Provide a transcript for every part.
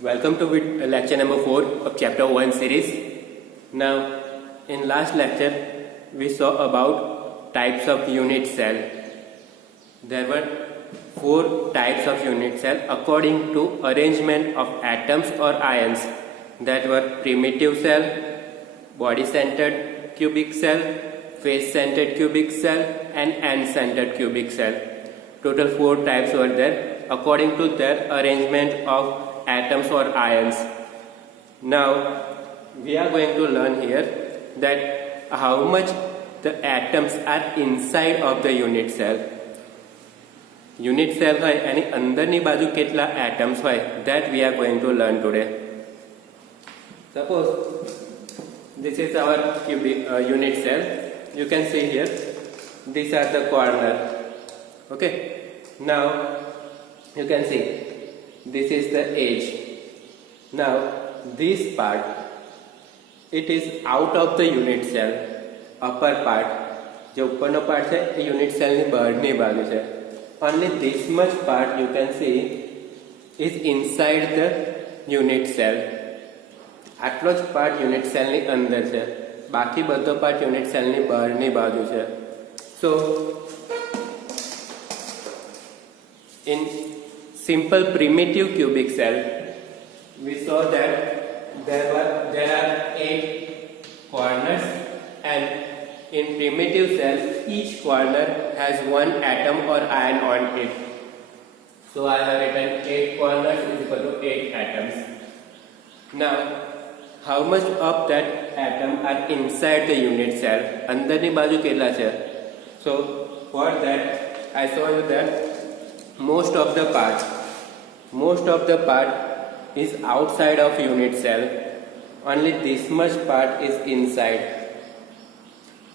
Welcome to lecture number 4 of chapter 1 series. Now, in last lecture, we saw about types of unit cell. There were 4 types of unit cell according to arrangement of atoms or ions. That were primitive cell, body-centered cubic cell, face-centered cubic cell, and end-centered cubic cell. Total 4 types were there according to their arrangement of atoms or ions. Now we are going to learn here that how much the atoms are inside of the unit cell. Unit cell hoy ani andarni baju ketla atoms hoy, that we are going to learn today. Suppose this is our unit cell. You can see here these are the corner. Okay, now you can see this is the edge. Now this part, it is out of the unit cell. Upper part, जो ऊपरનો part છે એ unit cell ની બહારની બાજુ છે. Only this much part you can see is inside the unit cell. આટલો જ part unit cell ની અંદર છે. બાકી બધો part unit cell ની બહારની બાજુ છે. So in simple primitive cubic cell, we saw that there are 8 corners, and in primitive cell each corner has one atom or ion on it. So I have written 8 corners is equal to 8 atoms. Now how much of that atom are inside the unit cell? અંદરની બાજુ કેટલા છે? So for that I show you that most of the part is outside of unit cell. Only this much part is inside.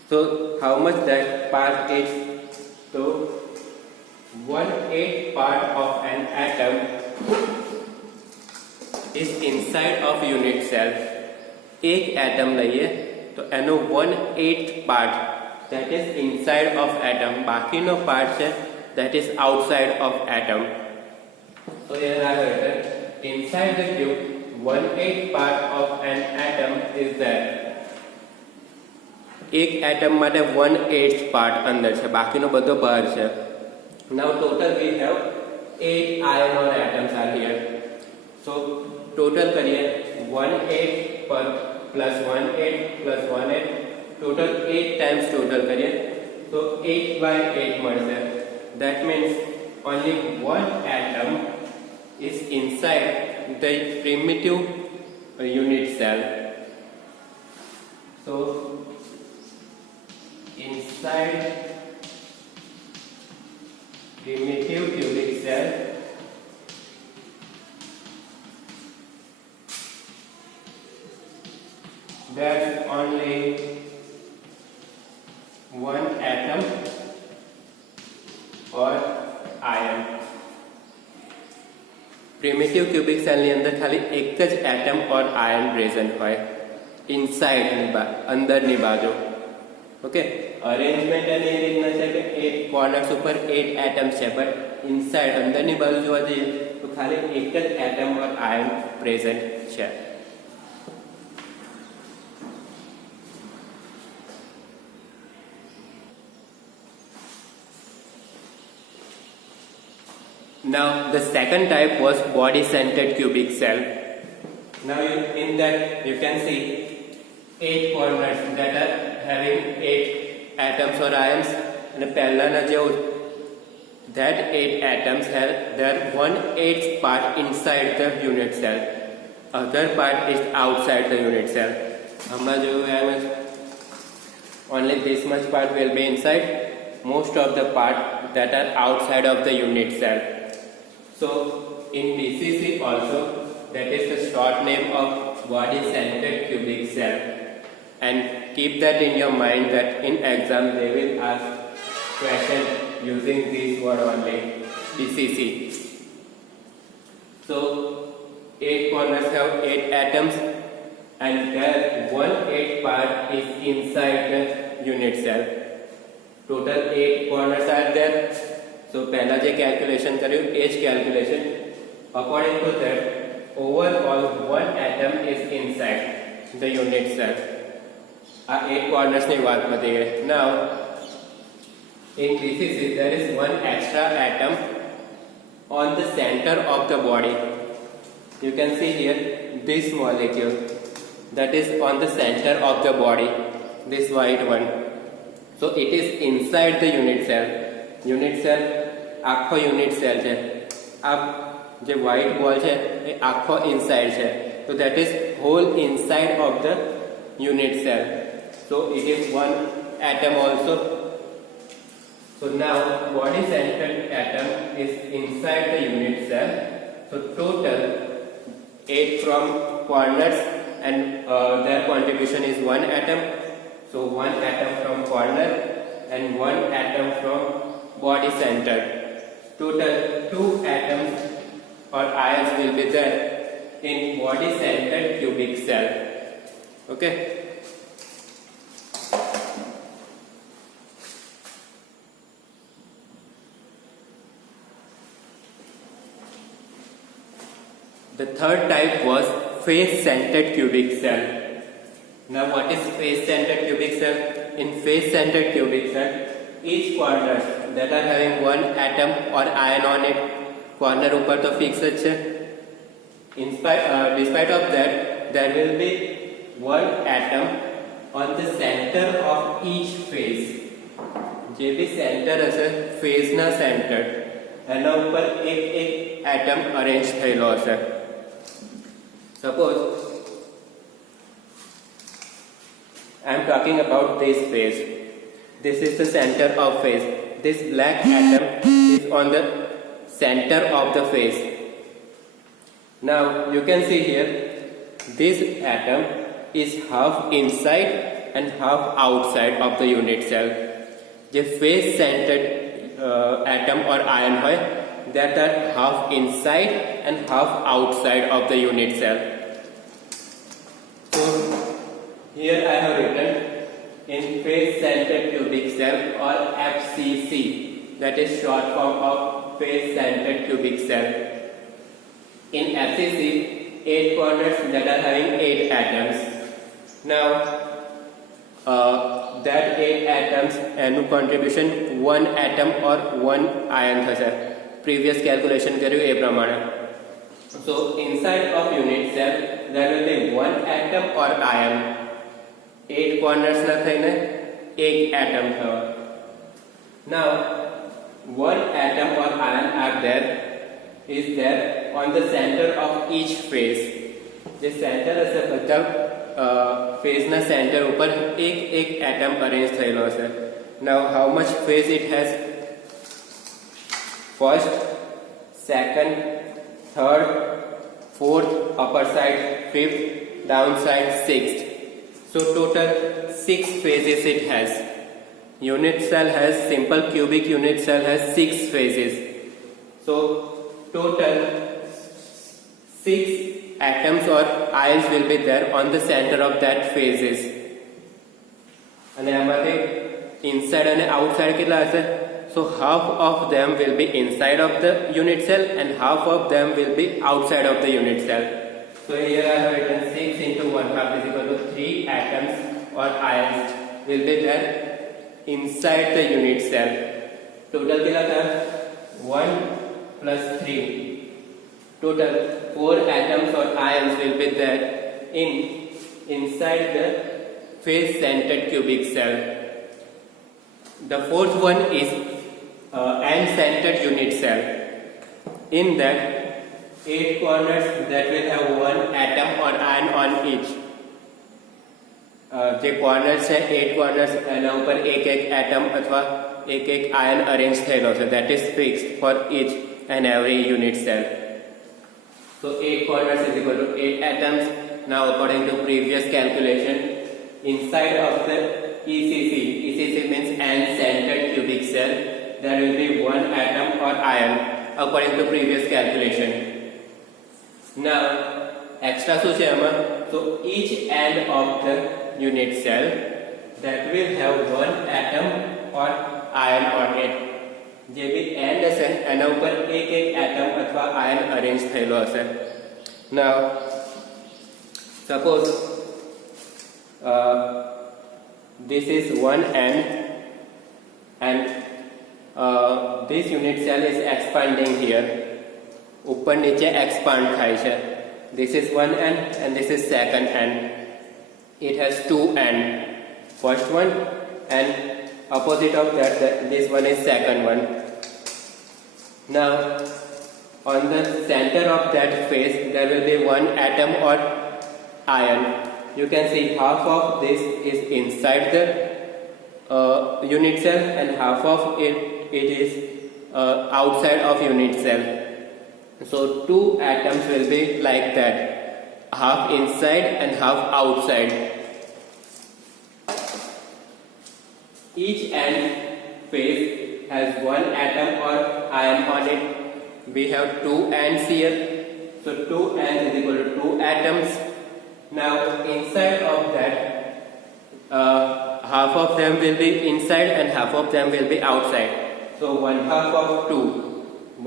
So how much that part is? So 1/8 part of an atom is inside of unit cell. एक atom લઈએ તો એનો 1/8 part that is inside of atom. બાકીનો part છે that is outside of atom. So here I have written inside the cube 1/8 part of an atom is there. એક atom માટે 1/8 part અંદર છે, બાકીનો બધો બહાર છે. Now total we have 8 ion or atoms are here. So total કરીએ 1/8 પર plus 1/8 plus 1/8 total 8 times total કરીએ તો 8/8 મળશે. That means only one atom is inside the primitive unit cell. So inside primitive cubic cell there's only one atom or ion. Primitive cubic સેલની અંદર ખાલી એક જ એટમ ઓર આયન પ્રેઝન્ટ હોય ઇનસાઇડની અંદરની બાજુ. ઓકે, અરેન્જમેન્ટ એની એ રીતના છે કે 8 કોર્નર્સ ઉપર 8 એટમ્સ છે, બટ ઇનસાઇડ અંદરની બાજુ જોવા જઈએ તો ખાલી એક જ એટમ ઓર આયન પ્રેઝન્ટ છે. Now the second type was body-centered cubic cell. Now in that you can see 8 corners that are having 8 atoms or ions, and પહેલાના જેવું that 8 atoms have their 1/8 part inside the unit cell. Other part is outside the unit cell. હમણાં જોયું only this much part will be inside. Most of the part that are outside of the unit cell. So in DCC also, that is the short name of body-centered cubic cell, and keep that in your mind that in exam they will ask question using this word only, DCC. So 8 corners have 8 atoms, and their 1/8 part is inside the unit cell. Total 8 corners are there. So પહેલા જે calculation કર્યું એ જ calculation. According to that overall one atom is inside the unit cell. 8 corners ની વાત મળી ગઈ. Now in BCC there is one extra atom on the center of the body. You can see here this molecule that is on the center of the body, this white one. So it is inside the unit cell. Unit cell આખો unit cell છે. આ જે white ball છે એ આખો inside છે. So that is whole inside of the unit cell. So it is one atom also. So now body centered atom is inside the unit cell. So total 8 from corners and their contribution is 1 atom. So 1 atom from corner and 1 atom from body center. Total 2 atoms or ions will be there in body centered cubic cell. Okay. The third type was face-centered cubic cell. Now what is face-centered cubic cell? In face-centered cubic cell, each corner that are having one atom or ion on it, corner upar to fix है. Despite of that, there will be one atom on the center of each face. જે भी center હશે face ના center એના ઉપર એક atom arrange થયેલો હશે. Suppose I am talking about this face. This is the center of face. This black atom is on the center of the face. Now you can see here this atom is half inside and half outside of the unit cell. The face centered atom or ion હોય that are half inside and half outside of the unit cell. So here I have written in face centered cubic cell or FCC, that is short form of face centered cubic cell. In FCC, 8 corners that are having 8 atoms. Now that 8 atoms and contribution 1 atom or 1 ion થશે. Previous calculation કર્યું એ પ્રમાણે. So inside of unit cell there will be 1 atom or ion. 8 corners ના થઈને 1 atom થયો. Now 1 atom or ion is there on the center of each face. જે center હશે બધા face ના center ઉપર એક atom arrange થયેલો હશે. Now how much face it has? First, second, third, fourth, upper side, fifth, downside, sixth. So total 6 phases it has. Unit cell has, simple cubic unit cell has 6 phases. So total 6 atoms or ions will be there on the center of that phases. And inside and outside કેટલા હશે? So half of them will be inside of the unit cell and half of them will be outside of the unit cell. So here I have written 6 into 1 half is equal to 3 atoms or ions will be there inside the unit cell. Total કેટલા થયા? 1 plus 3. Total 4 atoms or ions will be there inside the face-centered cubic cell. The fourth one is end-centered unit cell. In that 8 corners that will have 1 atom or ion on each. જે corners છે 8 corners એના ઉપર એક atom અથવા એક ion arrange થયેલો છે. That is fixed for each and every unit cell. So 8 corners is equal to 8 atoms. Now according to previous calculation, inside of the ECC means end-centered cubic cell, there will be 1 atom or ion according to previous calculation. Now extra શું છે આમાં? So each end of the unit cell that will have 1 atom or ion on it. જે બી end હશે એના ઉપર એક atom અથવા ion arrange થયેલો હશે. Now suppose this is one end, and this unit cell is expanding here. ઉપર નીચે expand થાય છે. This is one end and this is second end. It has two ends. First one and opposite of that, this one is second one. Now on the center of that face there will be one atom or ion. You can see half of this is inside the unit cell and half of it is outside of unit cell. So two atoms will be like that, half inside and half outside. Each end face has one atom or ion on it. We have two ends here, so two ends is equal to two atoms. Now inside of that, half of them will be inside and half of them will be outside. So one half of two,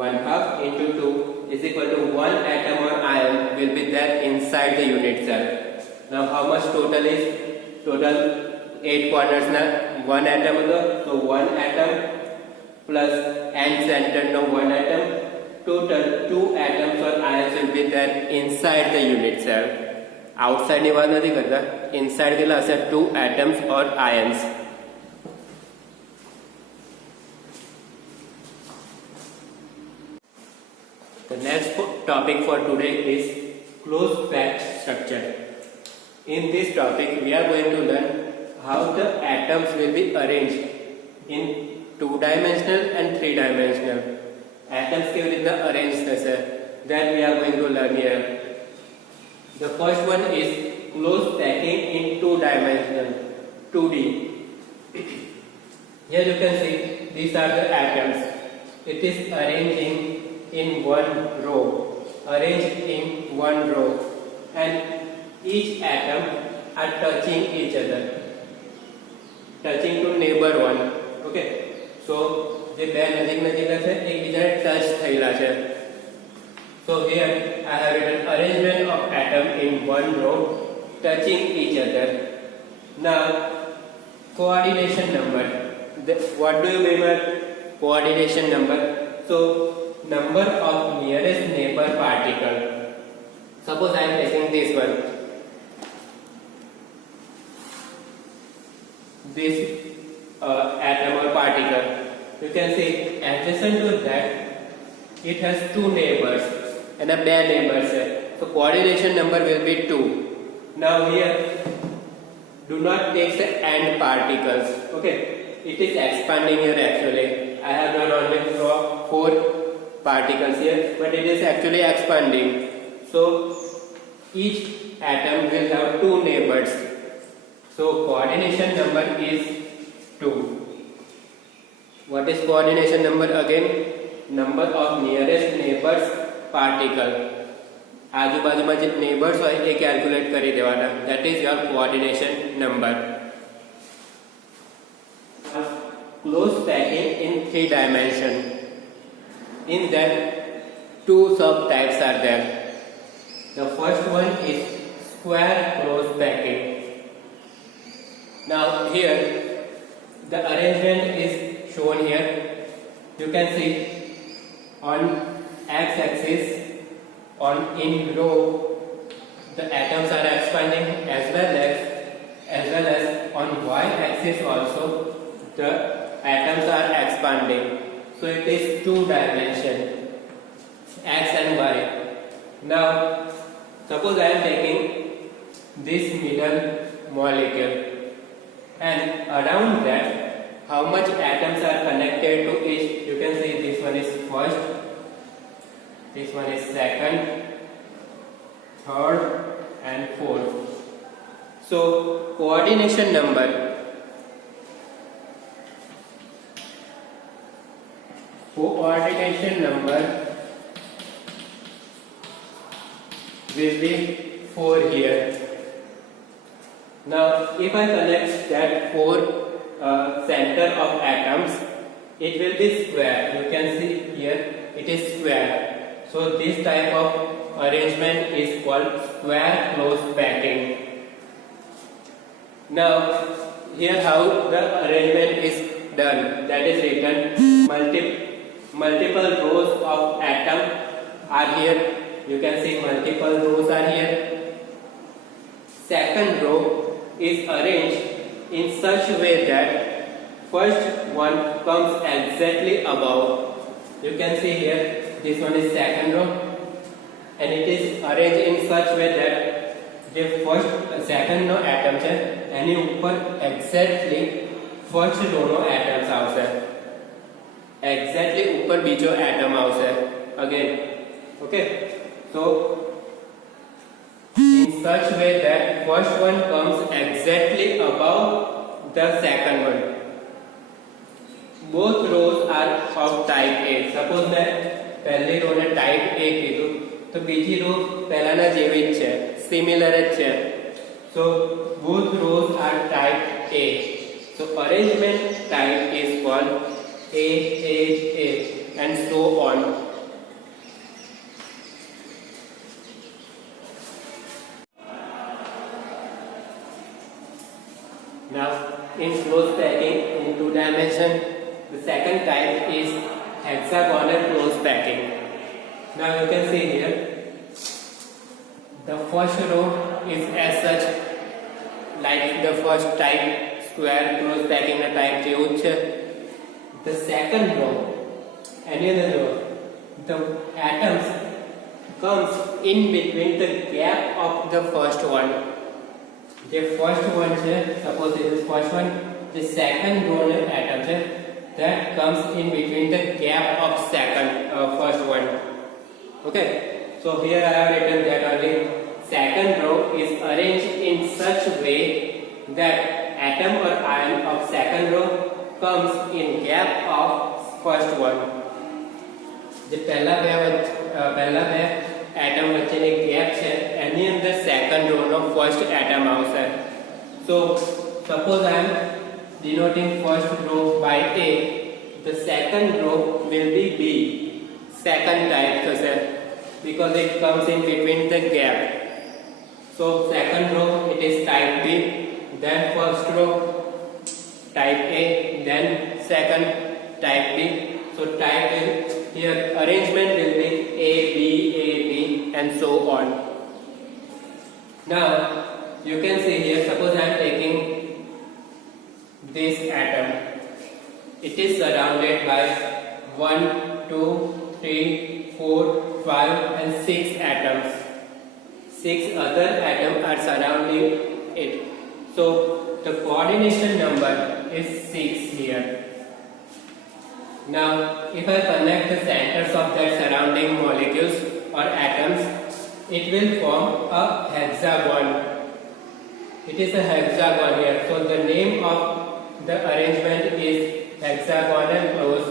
one half into two is equal to one atom or ion will be there inside the unit cell. Now how much total is? Total 8 corners na one atom હતો, so one atom plus end center no one atom. Total two atoms or ions will be there inside the unit cell. Outside ની વાત નથી કરતા, inside કેટલા હશે? Two atoms or ions. The next topic for today is closed packed structure. In this topic we are going to learn how the atoms will be arranged in two-dimensional and three-dimensional. Atoms કેવી રીતના arrange થશે, that we are going to learn here. The first one is closed packing in two-dimensional, 2D. Here you can see these are the atoms. It is arranging in one row, arranged in one row, and each atom are touching each other, touching to neighbor one. Okay, so જે બે નજીક નજીકના છે એકબીજાને touch થયેલા છે. So here I have written arrangement of atom in one row touching each other. Now coordination number. What do you mean by coordination number? So number of nearest neighbor particle. Suppose I am taking this one. This atom or particle. You can see adjacent to that it has two neighbors and a bare neighbors. So coordination number will be 2. Now here do not take the end particles. Okay, it is expanding here actually. I have not only 4 particles here, but it is actually expanding. So each atom will have 2 neighbors. So coordination number is 2. What is coordination number again? Number of nearest neighbors particle. આજુબાજુમાં જે neighbors હોય એ calculate કરી દેવાના. That is your coordination number. Close packing in 3 dimension. In that 2 subtypes are there. The first one is square close packing. Now here the arrangement is shown here. You can see on x-axis on in row the atoms are expanding as well as on y-axis also the atoms are expanding. So it is 2 dimension, x and y. Now suppose I am taking this middle molecule and around that how much atoms are connected to each. You can see this one is first, this one is second, third and fourth. So coordination number will be 4 here. Now if I connect that 4 center of atoms, it will be square. You can see here it is square. So this type of arrangement is called square close packing. Now, here how the arrangement is done. That is written multiple rows of atom are here. You can see multiple rows are here. Second row is arranged in such a way that first one comes exactly above. You can see here, this one is second row, and it is arranged in such way that જે first second નો atom છે એની ઉપર exactly first row નો atoms આવશે, exactly ઉપર બીજો atom આવશે again. Okay, so in such way that first one comes exactly above the second one. Both rows are of type A. Suppose that પહેલી row ને type A કીધું તો બીજી row પહેલાના જેવી જ છે, similar જ છે. So both rows are type A. So arrangement type is called A and so on. Now in close packing in two dimension, the second type is hexagonal close packing. Now you can see here, the first row is as such like the first type square close packing na type જેવું છે. The second row, any other row, the atoms comes in between the gap of the first one. The first one છે, suppose this is first one, the second row na atom છે that comes in between the gap of first one. Okay, so here I have written that only second row is arranged in such way that atom or ion of second row comes in gap of first one. જે પહેલા બે atom વચ્ચેની gap છે એની અંદર second row નો first atom આવશે. So suppose I am denoting first row by A, the second row will be B, second type થશે because it comes in between the gap. So second row it is type B, then first row type A, then second type B. So type will, here arrangement will be A B and so on. Now you can see here, suppose I am taking this atom. It is surrounded by 1, 2, 3, 4, 5 and 6 atoms. 6 other atoms are surrounding it. So the coordination number is 6 here. Now if I connect the centers of that surrounding molecules or atoms, it will form a hexagon. It is a hexagon here. So the name of the arrangement is hexagonal close